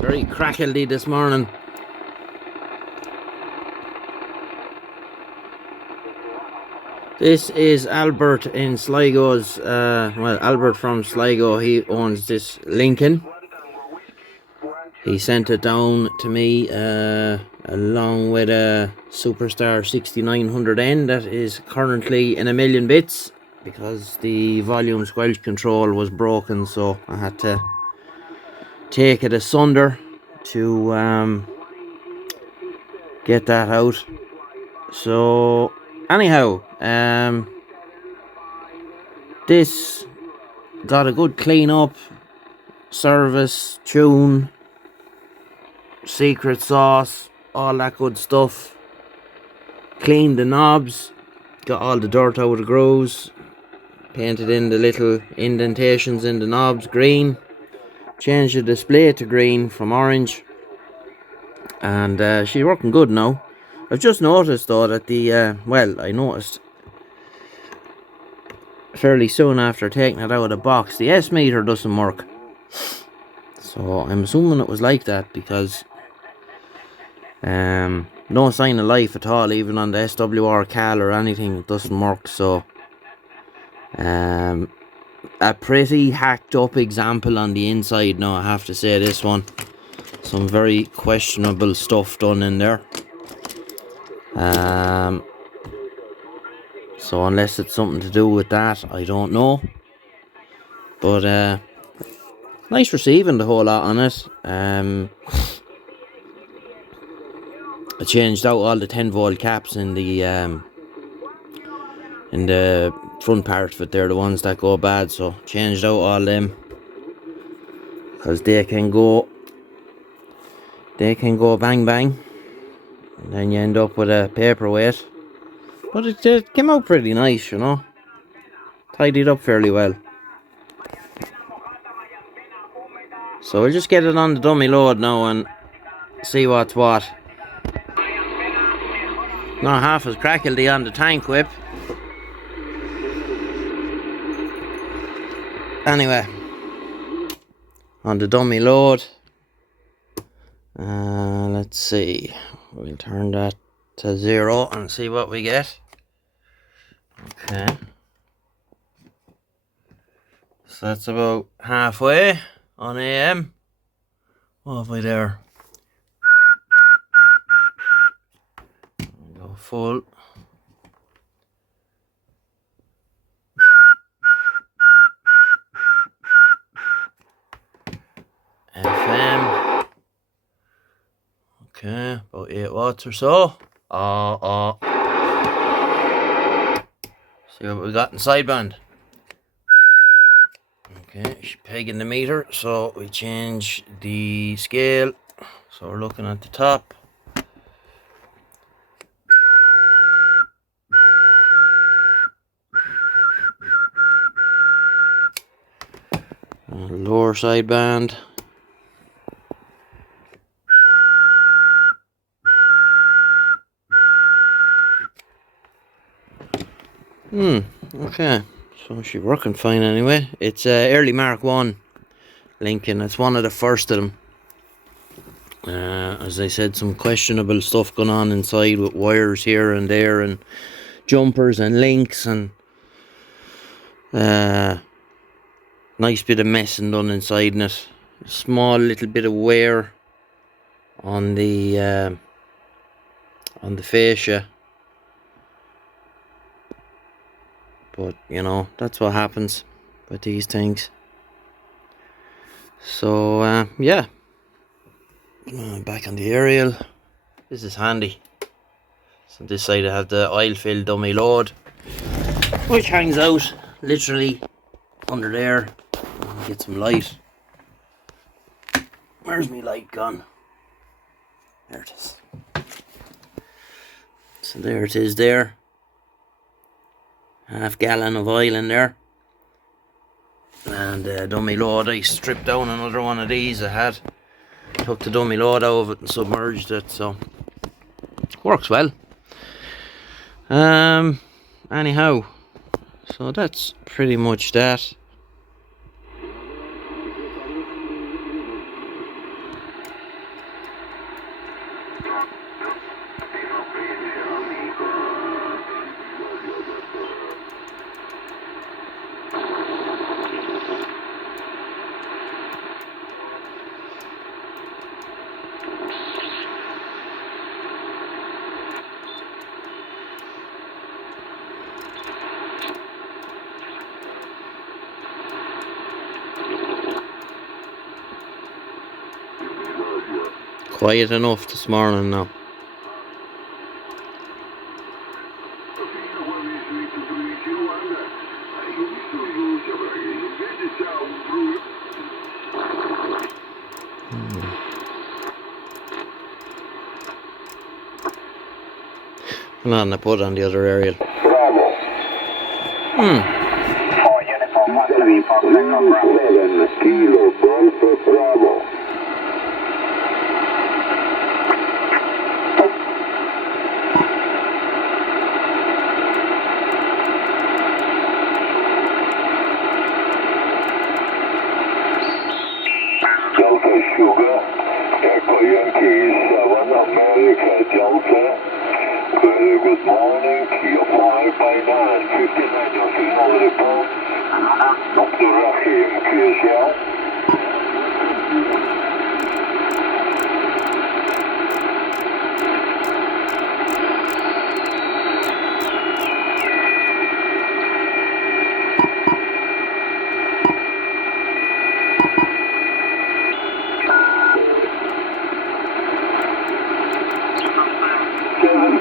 Very crackledy this morning. This is Albert in Sligo's, Albert from Sligo. He owns this Lincoln. He sent it down to me along with a Superstar 6900N that is currently in a million bits because the volume squelch control was broken, so I had to take it asunder to get that out. So anyhow, this got a good clean up, service, tune, secret sauce, all that good stuff. Cleaned the knobs, got all the dirt out of the grooves, painted in the little indentations in the knobs green, changed the display to green from orange, and she's working good now. I've just noticed though that I noticed fairly soon after taking it out of the box, the S meter doesn't work. So I'm assuming it was like that because no sign of life at all, even on the SWR cal or anything, it doesn't work. So a pretty hacked up example on the inside now, I have to say, this one. Some very questionable stuff done in there. So unless it's something to do with that, I don't know. But nice receiving, the whole lot on it. I changed out all the 10 volt caps in the front part of it. They're the ones that go bad, so changed out all them because they can go bang bang, and then you end up with a paperweight. But it came out pretty nice, you know. Tidied up fairly well. So we'll just get it on the dummy load now and see what's what. Not half as crackledy on the tank whip. Anyway, on the dummy load, let's see, we'll turn that to 0 and see what we get. Okay, so that's about halfway on AM. What have we there? Go full. FM. Okay, about 8 watts or so. See what we got in sideband. Okay, she's pegging the meter, so we change the scale. So we're looking at the top. Lower sideband. Okay, so she's working fine anyway. It's early Mark 1 Lincoln. It's one of the first of them. As I said, some questionable stuff going on inside with wires here and there and jumpers and links and nice bit of messing done inside in it. A small little bit of wear on the fascia. But, you know, that's what happens with these things. So, yeah. Back on the aerial. This is handy. So this side I have the oil-filled dummy load, which hangs out literally under there. Get some light. Where's my light gone? There it is. So there it is there. Half gallon of oil in there, and dummy load. I stripped down another one of these I had, took the dummy load out of it and submerged it, so works well. Anyhow, so that's pretty much that. Quiet enough this morning now. Not I put on the other area. Kilo Golf Bravo. Delta Sugar, Echo Yankee 7 America Delta. Very good morning, you're 5 by 9, 59 your signal report. Dr. Rahim, QSL.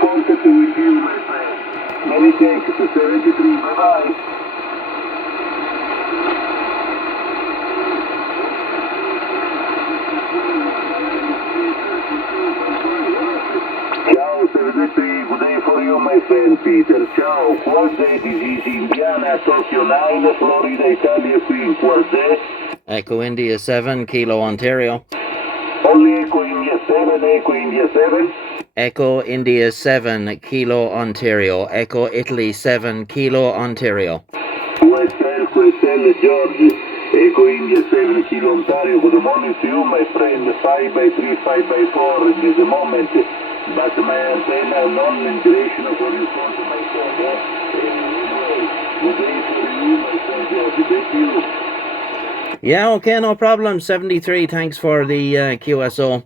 Contact with you, my friend. Many thanks to 73. Bye-bye. Ciao, 73. Good day for you, my friend Peter. Ciao. What's that? This is Indiana, Tokyo 9, Florida, Italia, Queen. What's that? Echo India 7, Kilo Ontario. Only Echo India 7, Echo India 7. Echo India 7, Kilo Ontario. Echo Italy 7, Kilo Ontario. Questel, George. Echo India 7, Kilo Ontario. Good morning to you, my friend. 5 by 3, 5 by 4 in this moment. But my antenna non-integration for you phone to my friend. Anyway, good day for you, my friend George. Thank you. Yeah, okay, no problem. 73, thanks for the QSO.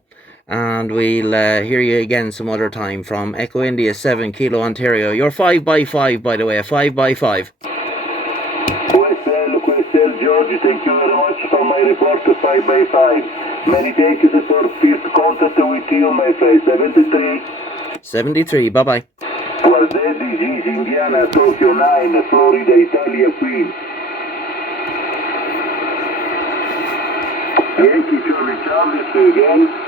And we'll hear you again some other time from Echo India 7, Kilo Ontario. You're 5 by 5, by the way, 5 by 5. Questel, George, thank you very much for my report to 5 by 5. Many thanks for fifth contact with you, my friend. 73. 73, bye-bye. Well, that is Indiana, Tokyo 9, Florida, Italia, Queen. Yankee, Charlie, see you again.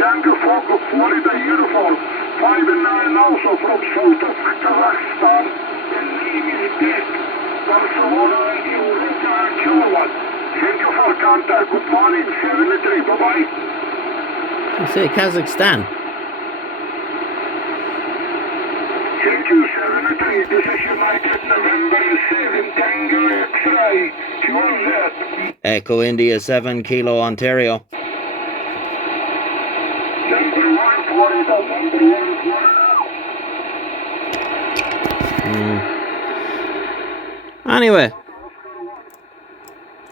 Tango Fogo, Florida, uniform. 5 and 9 also from south of Kazakhstan. The name is Dick. Barcelona Radio Rita Kilowatt. Thank you for contact. Good morning, 73. Bye-bye. You say Kazakhstan. Thank you, 73. This is United November 7, Tango X-Ray. QZ. Echo India 7, Kilo Ontario. Number 1, Florida. Number 1, Florida. Anyway.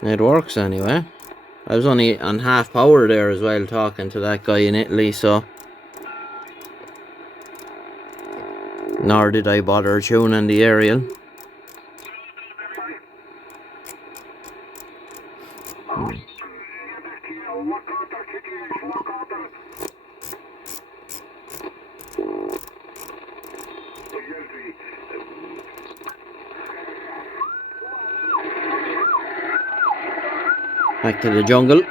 It works anyway. I was only on half power there as well, talking to that guy in Italy, so... Nor did I bother tuning the aerial. Back to the jungle.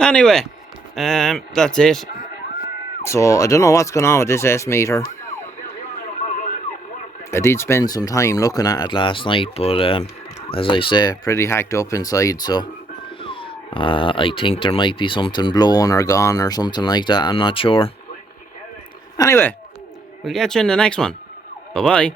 Anyway, that's it. So I don't know what's going on with this S meter. I did spend some time looking at it last night, but as I say, pretty hacked up inside, so I think there might be something blown or gone or something like that. I'm not sure. Anyway, we'll get you in the next one. Bye bye.